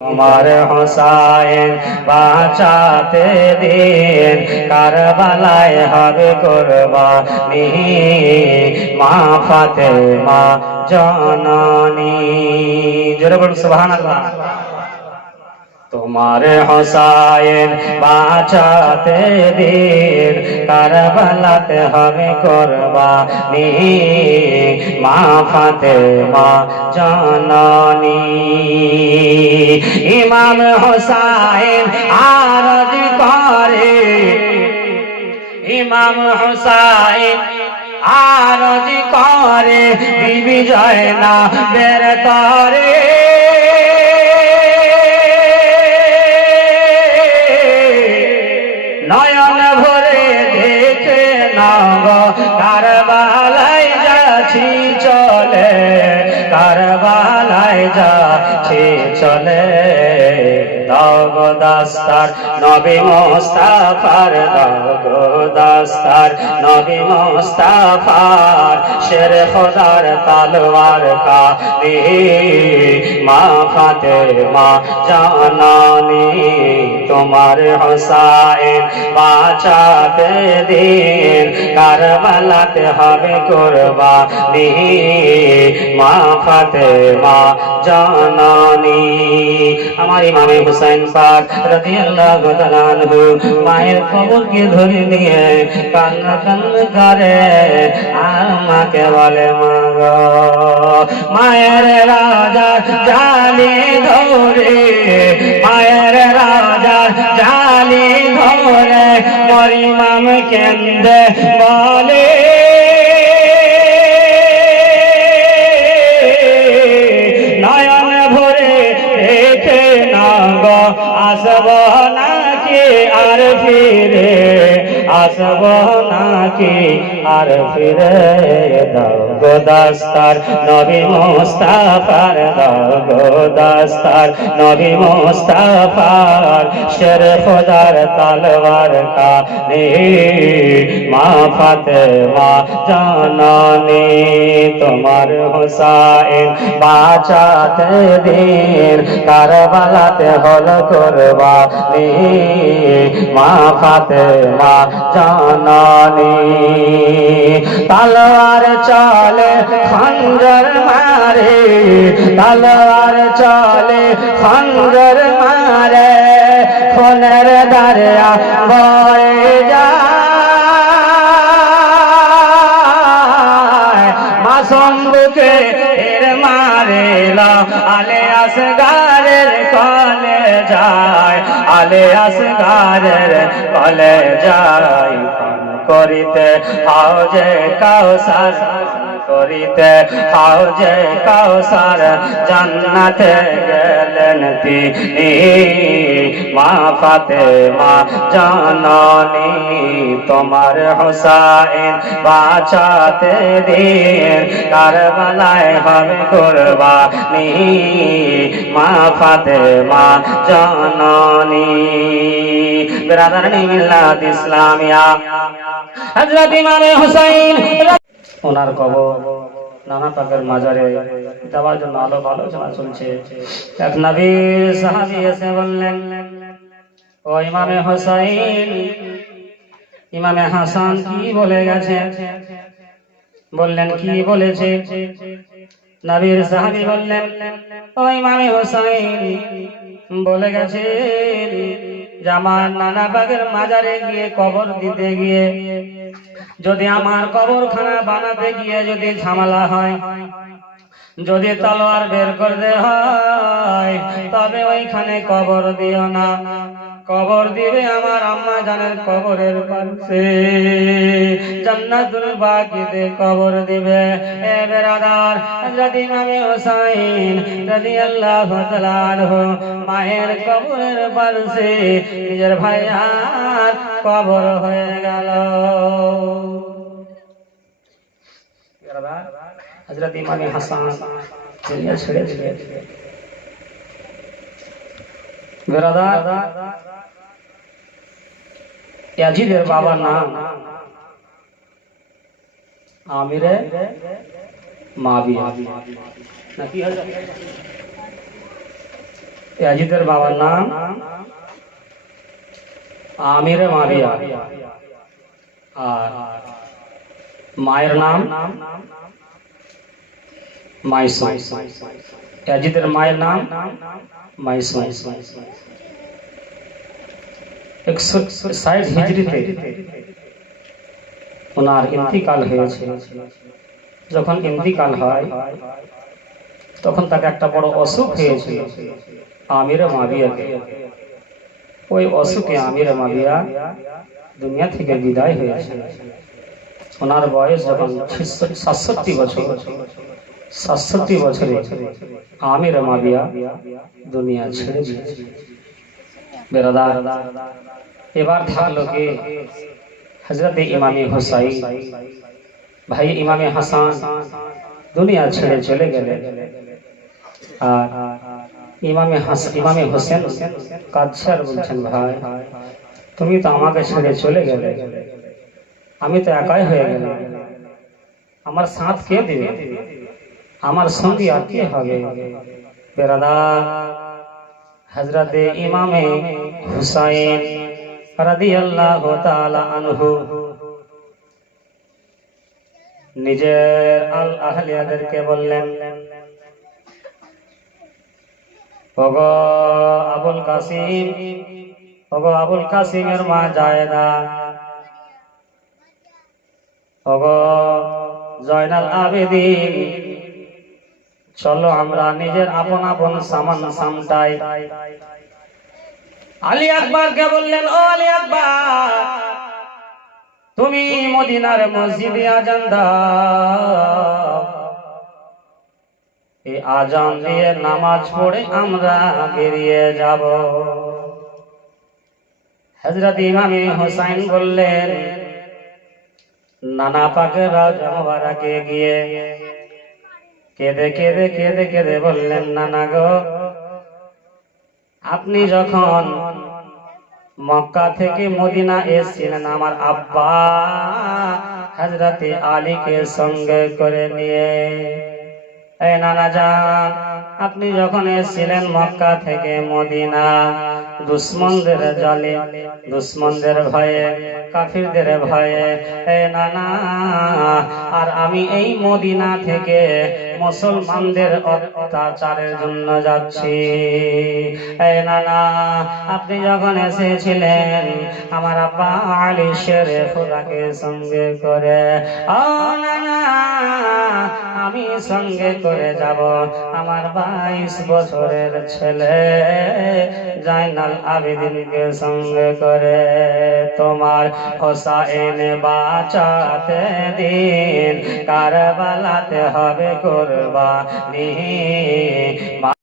তোমার হোসাইন বাঁচাতে দিন কারবালায় হবে কুরবানি মা ফাতেমা জননী। জোরে বলুন সুবহানাল্লাহ। তোমার হোসাইন বাঁচাতে দিন কারবালাতে হবে কুরবানি মা ফাতেমা জননী। ইমাম হোসাইন আরজ করে, ইমাম হোসাইন আরজ করে বিবি জয়নাবের তরে। নয়ন ভরে দেখে না গো কারবালায় যাচ্ছি চলে, কারবালায় যাচ্ছি চলে। দাও গো দাস্তার নবী মুস্তাফার, দাও গো দাস্তার নবী মুস্তাফার। শের খোদার তালওয়ার কাঁদি মা ফাতেমা জননী। তোমার হোসাইন বাঁচাতে দিন কারবালাতে হবে কুরবানি মা ফাতেমা জননী। আমার ইমামে হুসাইন পাক রাদিয়াল্লাহু তাআলা আনহু মায়ের কবরকে ধরে নিয়ে কান্না কান্না করে আমাকে বলে মা গো মায়ের রাজা জালি ধরে, মায়ের রাজা জালি ধরে মোর ইমাম কেন্দে বলে নয়ন ভরে দেখে না গো আসব নাকি আর ফিরে, আসব নাকি আর ফিরে। দাও গো দাস্তার নবী মুস্তাফার, দাও গো দাস্তার নবী মুস্তাফার। শের খোদার তালওয়ার কানে মা ফাতেমা জননী। তোমার হোসাইন বাঁচাতে দিন কারবালাতে হল কুরবানি মা ফাতেমা জননী। তালওয়ার চলে খঞ্জর মারে, তালওয়ার চলে খঞ্জর মারে। খুনের দরিয়া বয়ে যায় মাসুম বুকে এর মারেলা। আলে আসগারের কলে যায়, আলে আসগারের কলে যায়। করিতে হাউজে কাউসার, করিতে হাউজে কাউসার জান্নাতে গেলেন তিনি মা ফাতেমা জননী। তোমার হোসাইন বাঁচাতে দিন কারবালায় হবে কুরবানি মা ফাতেমা জননী। বিরাদরানি মিল্লাত ইসলামিয়া হযরত ইমাম হুসাইন ওনার কবর নানা পাকের মাজারে দেওয়ার জন্য আলোচনা চলছে। এক নবী সাহাবী এসে বললেন ও ইমামে হুসাইন, ইমামে হাসান কি বলে গেছে? বললেন কি বলেছে? নবীর সাহাবী বললেন ও ইমামে হুসাইন বলে গেছে যে আমার নানা বাগের মাজারে গিয়ে কবর দিতে গিয়ে যদি আমার কবরখানা বানাতে গিয়ে যদি ঝামেলা হয়, যদি তলোয়ার বের করতে হয়, তবে ওইখানে কবর দিও না। কবর দিবে আমার আম্মা জানের কবরের পাশে জান্নাতুল বাকিতে কবর দিবে। এ বেরাদার হযরত ইমাম হুসাইন রাদিয়াল্লাহু তাআলা আনহু মায়ের কবরের পাশে নিজের ভাইয়ার কবর হয়ে গেল। বেরাদার হযরত ইমাম হাসান দুনিয়া ছেড়ে দিলেন। বেরাদার ইয়াজিদের বাবার নাম আমিরে মাবিয়া নাকি ইয়াজিদের বাবার নাম আমিরে মাবিয়া, আর মায়ের নাম মাইসো। ইয়াজিদের মায়ের নাম মাইসো। 160 হিজরিতে ওনার ইন্তিকাল হয়েছে। যখন ইন্তিকাল হয় তখন তাকে একটা বড় অসুখ হয়েছিল আমিরে মাবিয়াকে। ওই অসুখে আমিরে মাবিয়া দুনিয়া থেকে বিদায় হয়েছে। ওনার বয়স যখন 67 বছর, 67 বছরে আমিরে মাবিয়া দুনিয়া ছেড়ে দিয়েছে। বেরাদার, এবার থাকলো কে হযরতে ইমামে হুসাইন, ভাই ইমামে হাসান দুনিয়া ছেড়ে চলে গেলেন। আর ইমামে হোসেন কাঁদছে আর বলছেন, ভাই তুমি তো আমাকে ছেড়ে চলে গেলে, আমি তো একাই হয়ে গেলাম, আমার সাথ কে দেবে, আমার সঙ্গী আর কে হবে? বেরাদার, হযরতে ইমামে হুসাইন রাদিয়াল্লাহু তাআলা আনহু নিজের আল আহলিয়াদেরকে বললেন, ওগো আবুল কাসিম, ওগো আবুল কাসিমের মা জায়েদা, ওগো জয়নাল আবেদিন, চলো আমরা নিজের আপন আপন সামান সামটাই। আলী আকবরকে বললেন, ও আলী আকবর, তুমি মদিনার মসজিদে আজান দাও, এই আজান দিয়ে নামাজ পড়ে আমরা বেরিয়ে যাব। হযরত ইমামে হুসাইন বললেন, নানা পাকের রওজা মোবারকে গিয়ে কেঁদে কেঁদে কেঁদে কেঁদে বললেন, নানা গো, আপনি যখন মক্কা থেকে মদিনা এসেছিলেন আমার আব্বা হযরতে আলীকে সঙ্গে করে নিয়ে। এই নানা জান, আপনি যখন এসেছিলেন মক্কা থেকে মদিনা, দুশ্মনদের জালে, দুশ্মনদের ভয়ে, কাফিরদের ভয়ে, এ নানা, আর আমি এই মদিনা থেকে মুসলমানদের অত্যাচারের জন্য যাচ্ছি। এই নানা, আপনি যখন এসেছিলেন আমার আব্বা আলী শেরে খোদাকে সঙ্গে করে, ও নানা, আমি সঙ্গে করে যাব আমার 22 বছরের ছেলে জয়নাল আবেদিনকে সঙ্গে করে। তোমার হোসাইন বাঁচাতে দিন কারবালাতে হবে কুরবানি।